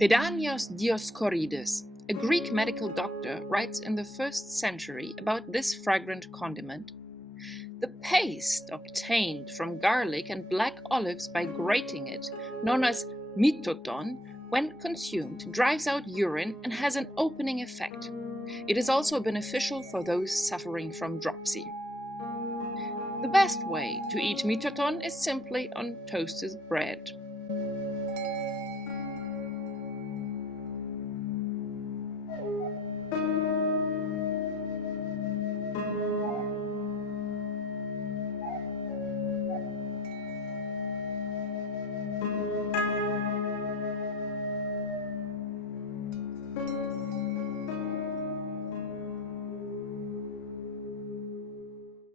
Pedanios Dioscorides, a Greek medical doctor, writes in the 1st century about this fragrant condiment. The paste obtained from garlic and black olives by grating it, known as myttoton, when consumed, drives out urine and has an opening effect. It is also beneficial for those suffering from dropsy. The best way to eat myttoton is simply on toasted bread.